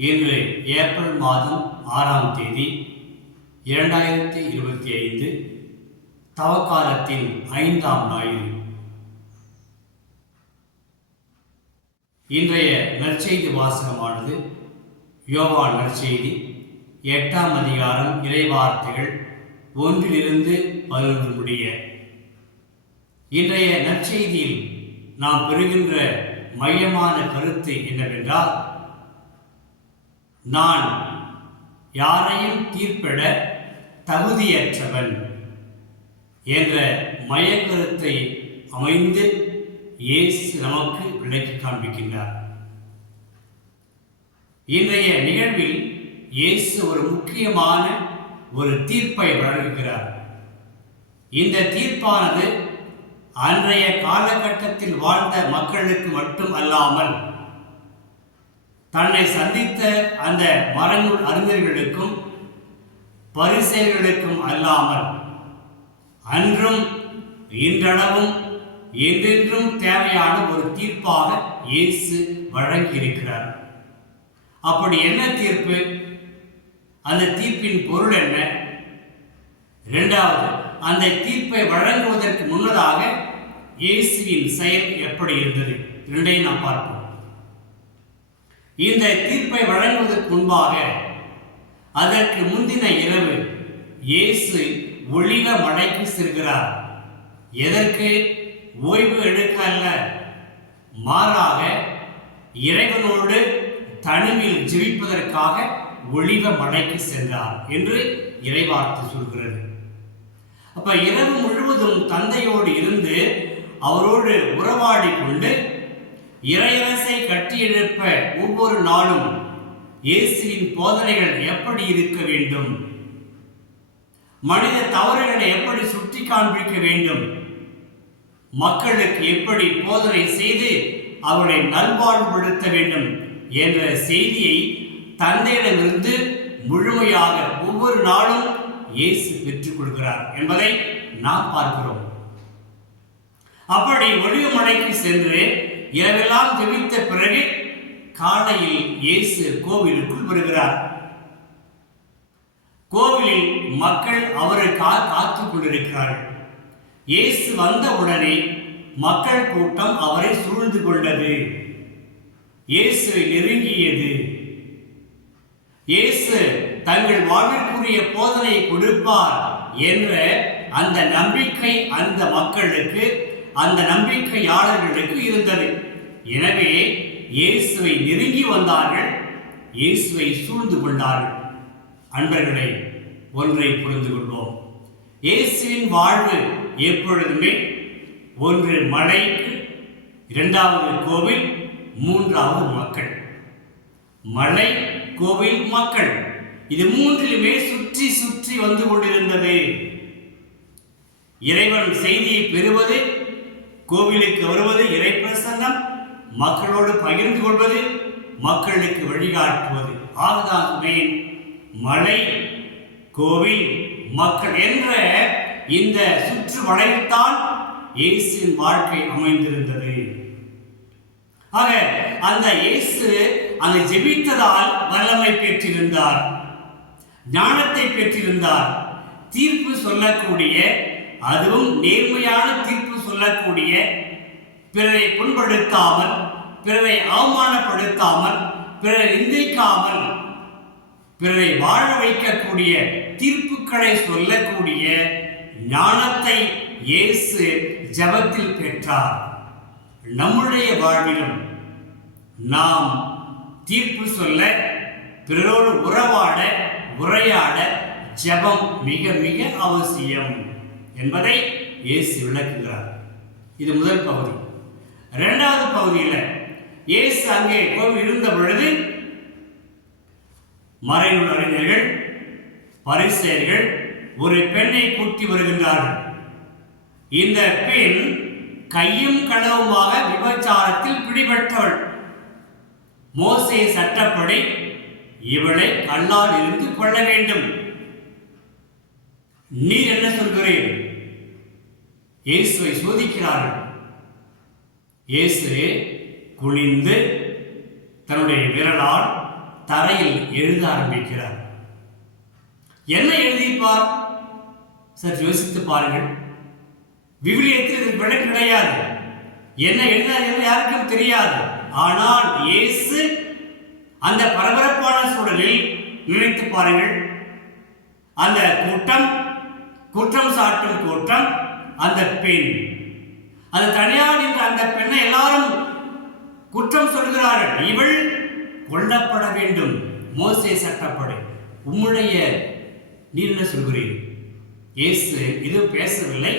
இன்று ஏப்ரல் மாதம் ஆறாம் தேதி இரண்டாயிரத்தி இருபத்தி ஐந்து தவக்காலத்தின் ஐந்தாம் ஞாயிறு இன்றைய நற்செய்தி வாசகமானது யோகா நற்செய்தி எட்டாம் அதிகாரம் இறைவார்த்தைகள் ஒன்றிலிருந்து பதினொன்று முடிய. இன்றைய நற்செய்தியில் நாம் பெறுகின்ற மையமான கருத்து என்னவென்றால் நான் யாரையும் தீர்ப்பிட தகுதியற்றவன் என்ற மயக்கருத்தை அமைந்து இயேசு நமக்கு விளக்கி காண்பிக்கின்றார். இன்றைய நிகழ்வில் இயேசு ஒரு முக்கியமான ஒரு தீர்ப்பை வழங்குகிறார். இந்த தீர்ப்பானது அன்றைய காலகட்டத்தில் வாழ்ந்த மக்களுக்கு மட்டும் அல்லாமல் தன்னை சந்தித்த அந்த மரநூல் அறிஞர்களுக்கும் பரிசெயல்களுக்கும் அல்லாமல் அன்றும் இன்றளவும் என்றென்றும் தேவையான ஒரு தீர்ப்பாக இயேசு வழங்கியிருக்கிறார். அப்படி என்ன தீர்ப்பு? அந்த தீர்ப்பின் பொருள் என்ன? இரண்டாவது அந்த தீர்ப்பை வழங்குவதற்கு முன்னதாக இயேசுவின் செயல் எப்படி இருந்தது? இரண்டையும் நாம் பார்ப்போம். இந்த தீர்ப்பை வழங்குவதற்கு முன்பாக அதற்கு முந்தின இரவு இயேசு ஒளிவ மலைக்கு செல்கிறார். எதற்கு? ஓய்வு எடுக்க அல்ல. மாறாக இறைவனோடு தனிமையில் ஜெபிப்பதற்காக ஒளிவ மலைக்கு சென்றார் என்று இறைவார்த்தை சொல்கிறது. அப்ப இரவு முழுவதும் தந்தையோடு இருந்து அவரோடு உறவாடி கொண்டு இறையரசை கட்டியெழுப்ப ஒவ்வொரு நாளும் இயேசுவின் போதனைகள் எப்படி இருக்க வேண்டும்? மனித தவறுகளை எப்படி சுட்டி காண்பிக்க வேண்டும்? மக்களுக்கு எப்படி போதனை செய்து அவர்களை நல்வாழ்வுபடுத்த வேண்டும் என்ற செய்தியை தந்தையிடமிருந்து முழுமையாக ஒவ்வொரு நாளும் இயேசு பெற்றுக் கொள்கிறார் என்பதை நாம் பார்க்கிறோம். அப்படி ஒளிவுமலைக்கு சென்று இரவெல்லாம் ஜெபித்த பிறகு காலையில் இயேசு கோவிலுக்குள் வருகிறார். கோவிலில் மக்கள் அவரை கா காத்துக் கொண்டிருக்கிறார்கள். இயேசு வந்த உடனே மக்கள் கூட்டம் அவரை சூழ்ந்து கொண்டது. இயேசுவை நெருங்கியது. இயேசு தங்கள் வாழ்விற்குரிய போதனை கொடுப்பார் என்ற அந்த நம்பிக்கை அந்த மக்களுக்கு அந்த நம்பிக்கையாளர்களுக்கு இருந்தது. எனவே இயேசுவை நெருங்கி வந்தார்கள். இயேசுவை சூழ்ந்து கொண்டார்கள். அன்பர்களை ஒன்றை புரிந்து கொள்வோம். இயேசுவின் வாழ்வு எப்பொழுதுமே ஒன்று மலைக்கு இரண்டாவது கோவில் மூன்றாவது மக்கள். மலை கோவில் மக்கள். இது மூன்றிலுமே சுற்றி சுற்றி வந்து கொண்டிருந்தது. இறைவன் செய்தியை பெறுவது கோவிலுக்கு வருவது இறை பிரசன்னம் மக்களோடு பகிர்ந்து கொள்வது மக்களுக்கு வழிகாட்டுவது. ஆகுதான் சொன்னேன் மலை கோவில் மக்கள் என்ற இந்த சுற்று வளையத்தான் இயேசுவின் வாழ்க்கை அமைந்திருந்தது. ஆக அந்த இயேசு அந்த ஜெபித்ததால் வல்லமை பெற்றிருந்தார் ஞானத்தை பெற்றிருந்தார். தீர்ப்பு சொல்லக்கூடிய அதுவும் நேர்மையான தீர்ப்பு சொல்லக்கூடிய பிறரை புண்படுத்தாமல் பிறரை அவமானப்படுத்தாமல் பிறரை நிந்திக்காமல் பிறரை வாழ வைக்கக்கூடிய தீர்ப்புகளை சொல்லக்கூடிய ஞானத்தை இயேசு ஜபத்தில் பெற்றார். நம்முடைய வாழ்விலும் நாம் தீர்ப்பு சொல்ல பிறரோடு உறவாட உரையாட ஜபம் மிக மிக அவசியம். என்பதை இயேசு விளக்குகிறார். இது முதல் பகுதி. இரண்டாவது பகுதியில் இயேசு அங்கே கோவில் இருந்த பொழுது மறைநூல் அறிஞர்கள் பரிசெயர்கள் ஒரு பெண்ணை கூட்டி வருகின்றார்கள். இந்த பெண் கையும் களவுமாக விபச்சாரத்தில் பிடிபட்டவள். மோசை சட்டப்படி இவளை கல்லால் இருந்து கொள்ள வேண்டும். நீர் என்ன சொல்கிறேன் இயேசுவை சோதிக்கிறார்கள். இயேசு குனிந்து தன்னுடைய விரலால் தரையில் எழுத ஆரம்பிக்கிறார். என்ன எழுதிப்பார் சற்று யோசித்து பாருங்கள். விவிலியத்தில் இதற்கு விட கிடையாது. என்ன எழுதினார் என்று யாருக்கும் தெரியாது. ஆனால் இயேசு அந்த பரபரப்பான சூழலில் நினைத்து பாருங்கள். அந்த கூட்டம் குற்றம் சாட்டும் கூட்டம் அந்த பெண். அது தனியாக நின்ற அந்த பெண்ணை எல்லாரும் குற்றம் சொல்கிறார்கள். இவள் கொல்லப்பட வேண்டும். மோசே சட்டப்படு. உம்முடைய நீர் என்ன சொல்கிறீர்? இயேசு இது பேசவில்லை.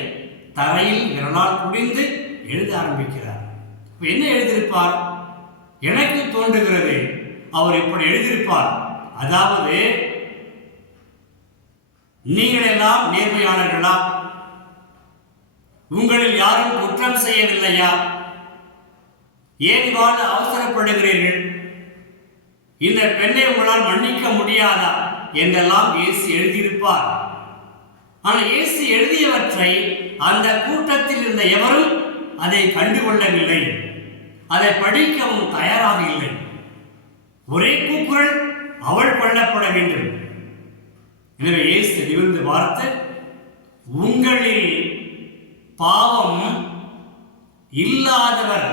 தரையில் விரலால் குடிந்து எழுத ஆரம்பிக்கிறார். என்ன எழுதியிருப்பார்? எனக்கு தோன்றுகிறது. அவர் இப்படி எழுதியிருப்பார். அதாவது நீங்கள் எல்லாம் நேர்மையாளர்களா? உங்களில் யாரும் குற்றம் செய்யவில்லையா? ஏன் வாழ அவசரப்படுகிறீர்கள்? இந்த பெண்ணை உங்களால் மன்னிக்க முடியாதா? என்றெல்லாம் இயேசு எழுதியிருப்பார். ஆனால் இயேசு எழுதியவற்றை அந்த கூட்டத்தில் இருந்த எவரும் அதை கண்டுகொள்ளவில்லை. அதை படிக்கவும் தயாராக இல்லை. ஒரே கூக்குரல் அவள் கொல்லப்பட வேண்டும். எனவே இயேசு நிமிர்ந்து பார்த்து உங்களில் பாவம் இல்லாதவர்.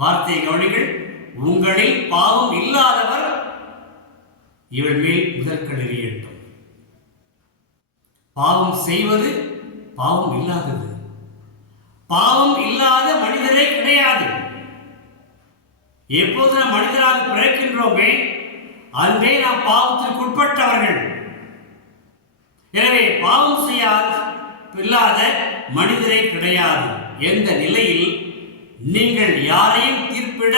வார்த்தையை கவனிகள் உங்களில் பாவம் இல்லாதவர் இவள் மேல் முதற்கள் எறியட்டும். பாவம் செய்வது பாவம் இல்லாதது. பாவம் இல்லாத மனிதரே கிடையாது. எப்போது நாம் மனிதராக பிறக்கின்றோமே அன்றே நாம் பாவத்திற்கு உட்பட்டவர்கள் எனவே பாவம் செய்யாத இல்லாத மனிதரே கிடையாது. எந்த நிலையில் நீங்கள் யாரையும் தீர்ப்பிட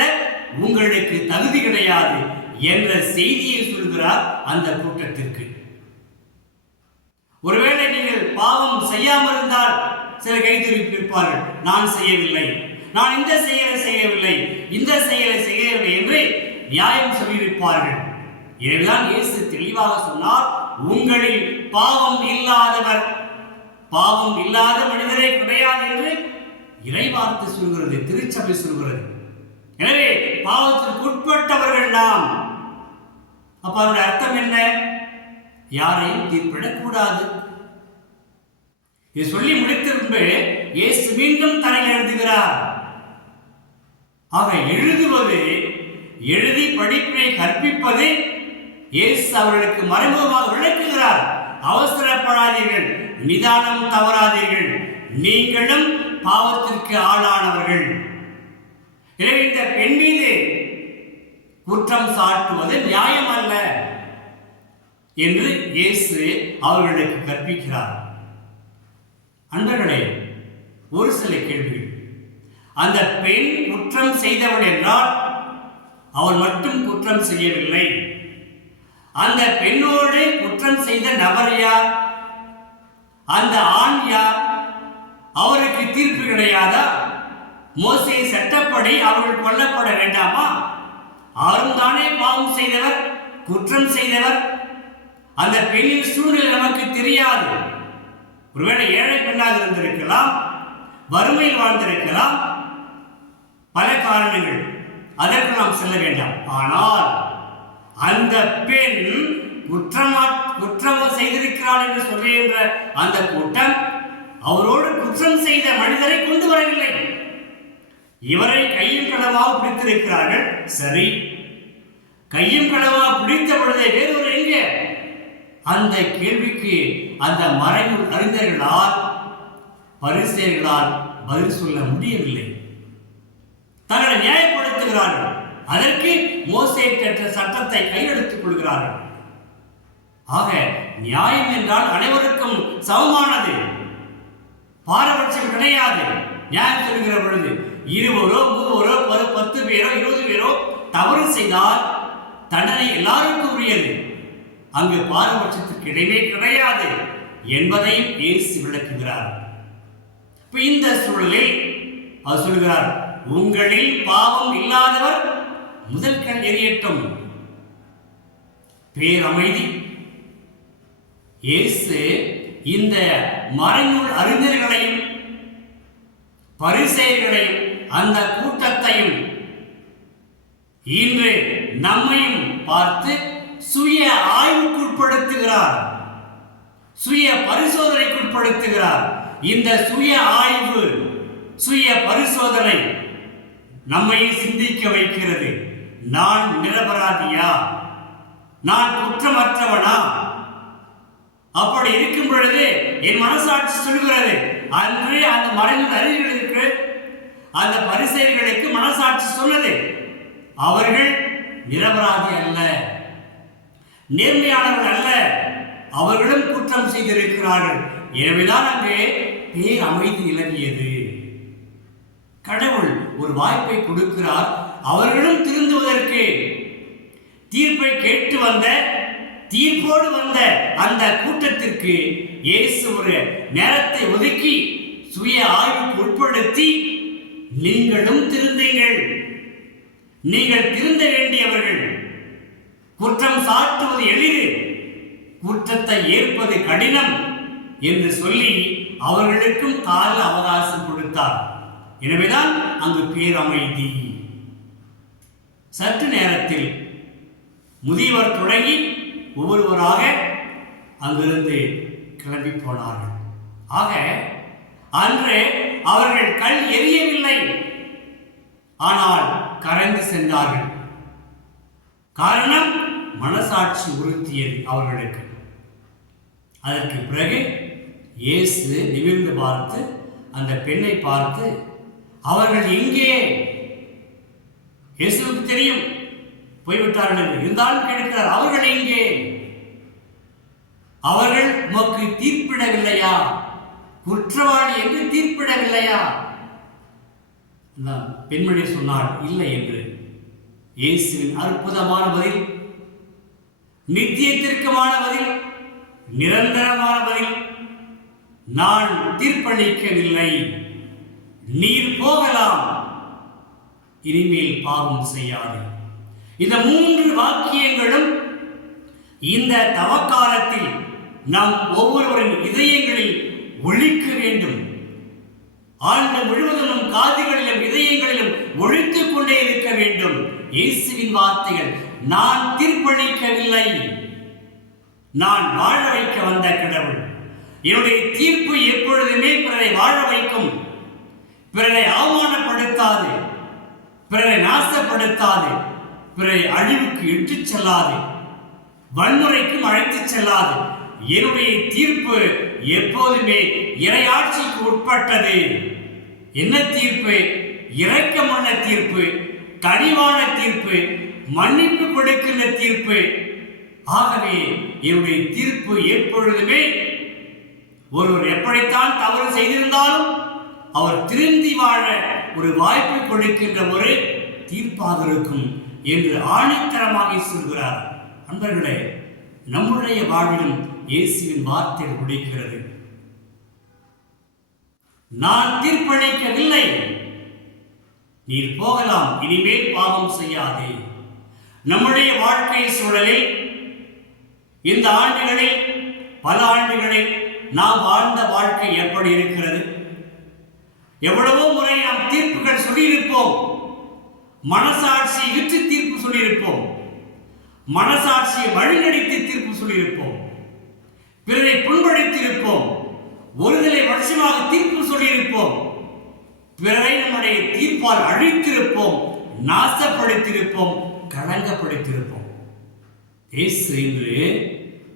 உங்களுக்கு தகுதி கிடையாது என்ற செய்தியை சொல்கிறார் அந்த கூட்டத்திற்கு. ஒருவேளை நீங்கள் பாவம் செய்யாமல் இருந்தால் சில கைதிருப்பிருப்பார்கள் நான் செய்யவில்லை. நான் இந்த செயலை செய்யவில்லை இந்த செயலை செய்யவில்லை என்று நியாயம் சொல்லியிருப்பார்கள். எனவேதான் இயேசு தெளிவாக சொன்னார் உங்களில் பாவம் இல்லாதவர் பாவம் இல்லாத மனிதரே கிடையாது என்று இறைவார்த்தை சொல்கிறது திருச்சபை சொல்கிறது. எனவே பாவத்திற்கு உட்பட்டவர்கள் நாம். அப்ப அதனுடைய அர்த்தம் என்ன? யாரையும் தீர்ப்பிடக்கூடாது. இது சொல்லி முடித்த பின்பு இயேசு மீண்டும் தரையில் எழுதுகிறார். ஆக எழுதுவது எழுதி படிப்பினை கற்பிப்பது இயேசு அவர்களுக்கு மறைமுகமாக விளக்குகிறார். அவசரப்படாதீர்கள். நிதானம் தவறாதீர்கள். நீங்களும் பாவத்திற்கு ஆளானவர்கள். எனவே இந்த பெண் மீது குற்றம் சாட்டுவது நியாயம் அல்ல என்று இயேசு அவர்களுக்கு கற்பிக்கிறார். அன்பர்களே ஒரு சில கேள்விகள். அந்த பெண் குற்றம் செய்தவள் என்றால் அவள் மட்டும் குற்றம் செய்யவில்லை. அந்த பெண்ணோடு குற்றம் செய்த நபர் யார்? அந்த ஆண் யார்? அவருக்கு தீர்ப்பு கிடையாதா? மோசை சட்டப்படி அவர்கள் கொல்லப்பட வேண்டாமா? அவரும் தானே பாவம் செய்தவர் குற்றம் செய்தவர்? அந்த பெண்ணின் சூழ்நிலை நமக்கு தெரியாது. ஒருவேளை ஏழை பெண்ணாக இருந்திருக்கலாம் வறுமையில் வாழ்ந்திருக்கலாம். பல காரணங்கள். அதற்கு நாம் செல்ல வேண்டாம். ஆனால் அந்த பெண் குற்றமா குற்றம் செய்திருக்கிறாள் என்று சொல்லுகின்ற அந்த கூட்டம் அவரோடு குற்றம் செய்த மனிதரை கொண்டு வரவில்லை. இவரை கையும் களவாக பிடித்திருக்கிறார்கள்? சரி. கையும் களவாக பிடித்த பொழுதே வேறொரு எங்கே? அந்த கேள்விக்கு அந்த மறைவு அறிஞர்களால் பரிசெயர்களால் பதில் சொல்ல முடியவில்லை. தங்களை நியாயப்படுத்துகிறார்கள். அதற்கு மோசே சட்டத்தை கையெழுத்துக் கொள்கிறார்கள். ஆக நியாயம் என்றால் அனைவருக்கும் சமமானது. பாரபட்சம் கிடையாது. நியாயம் சொல்கிற பொழுது இருவரோ மூவரோ பத்து பத்து பேரோ இருபது பேரோ தவறு செய்தால் தண்டனை எல்லாருக்கும் உரியது. அங்கு பாரபட்சத்துக்கு இடையே கிடையாது என்பதையும் இயேசு விளக்குகிறார். இந்த சூழலில் அவர் சொல்கிறார் உங்களில் பாவம் இல்லாதவர் முதல் கண் எரியட்டும். பேரமைதி இயேசு இந்த மறைநூல் அறிஞர்களையும் பரிசெயர்களையும் அந்த கூட்டத்தையும் இன்று நம்மையும் பார்த்து சுய ஆய்வுக்குட்படுத்துகிறார். சுய பரிசோதனைக்குட்படுத்துகிறார். இந்த சுய ஆய்வு சுய பரிசோதனை நம்மை சிந்திக்க வைக்கிறது. நான் நிரபராதியா? நான் குற்றமற்றவனா? அப்படி இருக்கும் பொழுது என் மனசாட்சி சொல்கிறது அன்று அந்த மறைந்த அறிஞர்களுக்கு அந்த பரிசெயல்களுக்கு மனசாட்சி சொன்னது அவர்கள் நிரபராதி அல்ல நேர்மையாளர்கள் அல்ல அவர்களும் குற்றம் செய்திருக்கிறார்கள். எனவேதான் அங்கே பேர் அமைதி நிலவியது கடவுள் ஒரு வாய்ப்பை கொடுக்கிறார் அவர்களும் திருந்துவதற்கு தீர்ப்பை கேட்டு வந்த தீர்ப்போடு வந்த அந்த கூட்டத்திற்கு இயேசு ஒரு நேரத்தை ஒதுக்கி சுய ஆய்வுக்கு உட்படுத்தி நீங்களும் திருந்துங்கள். நீங்கள் திருந்த வேண்டியவர்கள். குற்றம் சாட்டுவது எளிது. குற்றத்தை ஏற்பது கடினம் என்று சொல்லி அவர்களுக்கும் கால அவகாசம் கொடுத்தார். எனவேதான் அங்கு பேரமைதி. சற்று நேரத்தில் முதியவர் தொடங்கி ஒவ்வொருவராக அங்கிருந்து கிளம்பி போனார்கள். ஆக அன்று அவர்கள் கல் எரியவில்லை. ஆனால் கரைந்து சென்றார்கள். காரணம் மனசாட்சி உறுத்தியது அவர்களுக்கு. அதற்கு பிறகு இயேசு நிமிர்ந்து பார்த்து அந்த பெண்ணை பார்த்து அவர்கள் எங்கே? இயேசுவுக்கு தெரியும். போய்விட்டார்கள் என்று இருந்தாலும் கேட்கிறார் அவர்கள் எங்கே? அவர்கள் உமக்கு தீர்ப்பிடவில்லையா? குற்றவாளி என்று தீர்ப்பிடவில்லையா? அந்த பெண்மணி சொன்னார் இல்லை என்று. இயேசுவின் அற்புதமான பதில் நித்தியத்திற்குமான பதில் நிரந்தரமான பதில் நான் தீர்ப்பளிக்கவில்லை. நீர் போகலாம். இனிமேல் பாவம் செய்யாது. இந்த மூன்று வாக்கியங்களும் இந்த தவக்காலத்தில் நாம் ஒவ்வொருவரின் இதயங்களில் ஒழிக்க வேண்டும். ஆண்டு முழுவதும் நம் காதுகளிலும் இதயங்களிலும் ஒழித்துக் கொண்டே இருக்க வேண்டும். இயேசுவின் வார்த்தைகள் நான் தீர்ப்பளிக்கவில்லை. நான் வாழ வைக்க வந்த கடவுள். என்னுடைய தீர்ப்பு எப்பொழுதுமே பிறரை வாழ வைக்கும். பிறரை அவமானப்படுத்தாது. பிறரை நாசப்படுத்தாது. பிறரை அழிவுக்கு இட்டுச் செல்லாது. வன்முறைக்கும் அழைத்துச் செல்லாது. என்னுடைய தீர்ப்பு எப்போதுமே இறையாட்சிக்கு உட்பட்டது. என்ன தீர்ப்பு? இறக்கமான தீர்ப்பு கனிவான தீர்ப்பு மன்னிப்பு கொடுக்கின்ற தீர்ப்பு. ஆகவே என்னுடைய தீர்ப்பு எப்பொழுதுமே ஒருவர் எப்படித்தான் தவறு செய்திருந்தாலும் அவர் திருந்தி வாழ ஒரு வாய்ப்பு கொடுக்கின்ற ஒரு தீர்ப்பாக இருக்கும். என்று ஆணித்தரமாக சொல்கிறார். அன்பர்களே நம்முடைய வாழ்விலும் இயேசுவின் வார்த்தை குடிக்கிறது நான் தீர்ப்பளிக்கவில்லை. நீர் போகலாம் இனிமேல் பாவம் செய்யாதே. நம்முடைய வாழ்க்கை சூழலில் இந்த ஆண்டுகளில் பல ஆண்டுகளில் நாம் வாழ்ந்த வாழ்க்கை எப்படி இருக்கிறது? எவ்வளவோ முறை நாம் தீர்ப்புகள் சொல்லியிருப்போம். மனசாட்சியை இற்று தீர்ப்பு சொல்லியிருப்போம். மனசாட்சியை வழிநடத்தி தீர்ப்பு சொல்லியிருப்போம். பிறரை புண்படுத்தியிருப்போம். ஒருதலை வருஷமாக தீர்ப்பு சொல்லியிருப்போம். பிறரை நம்முடைய தீர்ப்பால் அழித்திருப்போம். நாசப்படுத்தியிருப்போம். களங்கப்படுத்தியிருப்போம் இயேசு இன்று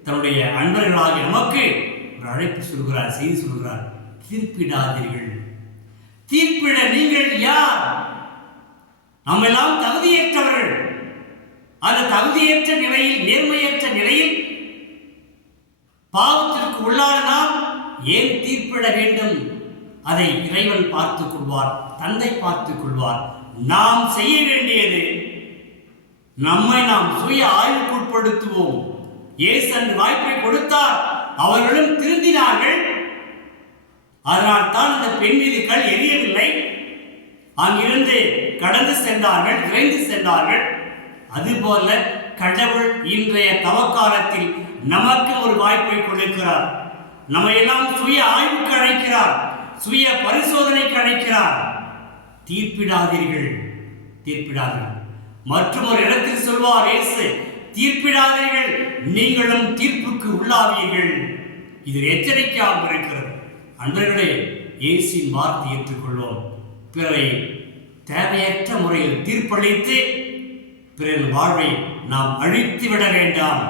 தன்னுடைய அன்பர்களாக நமக்கு ஒரு அழைப்பு சொல்கிறார் செய்தி சொல்கிறார். தீர்ப்பிடாதீர்கள். தீர்ப்பிட நீங்கள் யார்? நாம் எல்லாம் தகுதியற்றவர்கள். அந்த தகுதியற்ற நிலையில் நேர்மையற்ற நிலையில் பாவத்திற்கு உள்ளான நாம் ஏன் தீர்ப்பிட வேண்டும்? அதை இறைவன் பார்த்துக் கொள்வார் தந்தை பார்த்துக் கொள்வார். நாம் செய்ய வேண்டியது நம்மை நாம் சுய ஆய்வுக்குட்படுத்துவோம் ஏசன் வாய்ப்பை கொடுத்தார் அவர்களும் திருந்தினார்கள். அதனால் தான் அந்த பெண் விதிகள் எரியவில்லை. அங்கிருந்து கடந்து சென்றார்கள் விரைந்து சென்றார்கள். அதுபோல கடவுள் இன்றைய தவக்காலத்தில் நமக்கு ஒரு வாய்ப்பை கொடுக்கிறார். நம்ம எல்லாம் சுய ஆய்வுக்கு அழைக்கிறார் சுய பரிசோதனைக்கு அழைக்கிறார். தீர்ப்பிடாதீர்கள் தீர்ப்பிடாதீர்கள். மற்றும் ஒரு இடத்தில் சொல்வார் இயேசு தீர்ப்பிடாதீர்கள் நீங்களும் தீர்ப்புக்கு உள்ளாவீர்கள். இது எச்சரிக்கையாக இருக்கிறது. அன்பர்களே இயேசின் வார்த்தை ஏற்றுக்கொள்வோம். பிறரை தேவையற்ற முறையில் தீர்ப்பளித்து பிறன் வாழ்வை நாம் அழித்து விட வேண்டாம்.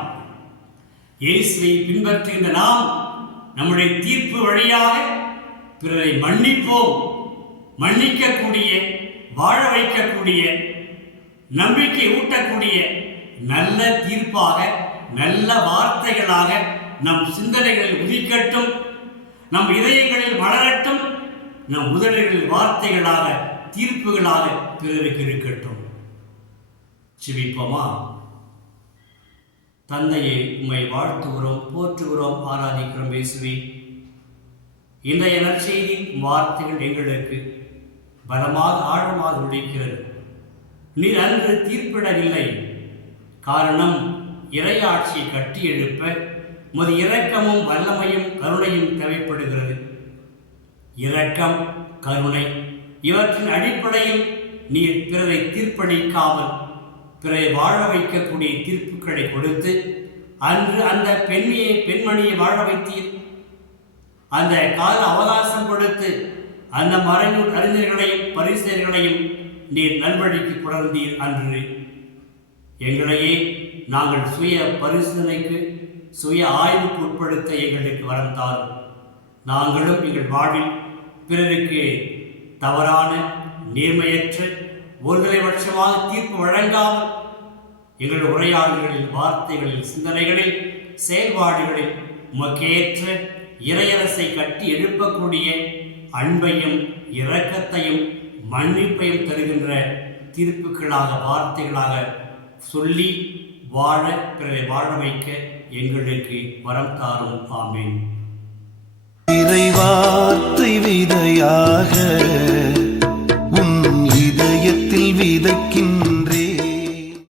இயேசுவை பின்பற்றுகின்ற நாம் நம்முடைய தீர்ப்பு வழியாக பிறரை மன்னிப்போம். மன்னிக்கக்கூடிய வாழ வைக்கக்கூடிய நம்பிக்கை ஊட்டக்கூடிய நல்ல தீர்ப்பாக நல்ல வார்த்தைகளாக நம் சிந்தனைகளில் உதிக்கட்டும். நம் இதயங்களில் வளரட்டும் நம் உதடுகளில் வார்த்தைகளாக தீர்ப்புகளாக பிறருக்கு இருக்கட்டும். சிவிப்போமா தந்தையை உம்மை வாழ்த்துகிறோம் போற்றுகிறோம் ஆராதிக்கிறோம் இயேசுவே. இன்றைய நற்செய்தி வார்த்தைகள் எங்களுக்கு பலமாக ஆழமாக உழைக்கிறது நீர் அன்று தீர்ப்பிடவில்லை. காரணம் இறையாட்சியை கட்டி எழுப்ப உமது இரக்கமும் வல்லமையும் கருணையும் தேவைப்படுகிறது. இரக்கம் கருணை இவற்றின் அடிப்படையில் நீர் பிறரை தீர்ப்பளிக்காமல் பிறரை வாழ வைக்கக்கூடிய தீர்ப்புகளை கொடுத்து அன்று அந்த பெண்ணியை பெண்மணியை வாழ வைத்தீர். அந்த கால அவகாசம் கொடுத்து அந்த மறைநூல் அறிஞர்களையும் பரிசெயர்களையும் நீர் நல்வழிக்கு புணர்ந்தீர் அன்று. எங்களையே நாங்கள் சுய பரிசீலனைக்கு சுய ஆய்வுக்கு உட்படுத்த எங்களுக்கு வரம் தாரும். நாங்களும் எங்கள் வாழ்வில் பிறருக்கு தவறான நேர்மையற்ற ஒருதலைபட்சமாக தீர்ப்பு வழங்காமல் எங்கள் உரையாடல்களில் வார்த்தைகளில் சிந்தனைகளில் செயல்பாடுகளில் உமக்கேற்ற இறையரசை கட்டி எழுப்பக்கூடிய அன்பையும் இரக்கத்தையும் மன்னிப்பையும் தருகின்ற தீர்ப்புகளாக வார்த்தைகளாக சொல்லி வாழ பிறரை வாழ வைக்க எங்களுக்கு வரம் தாரும். ஆமீன். இறை வார்த்தை விதையாக உன் இதயத்தில் விதைக்கின்ற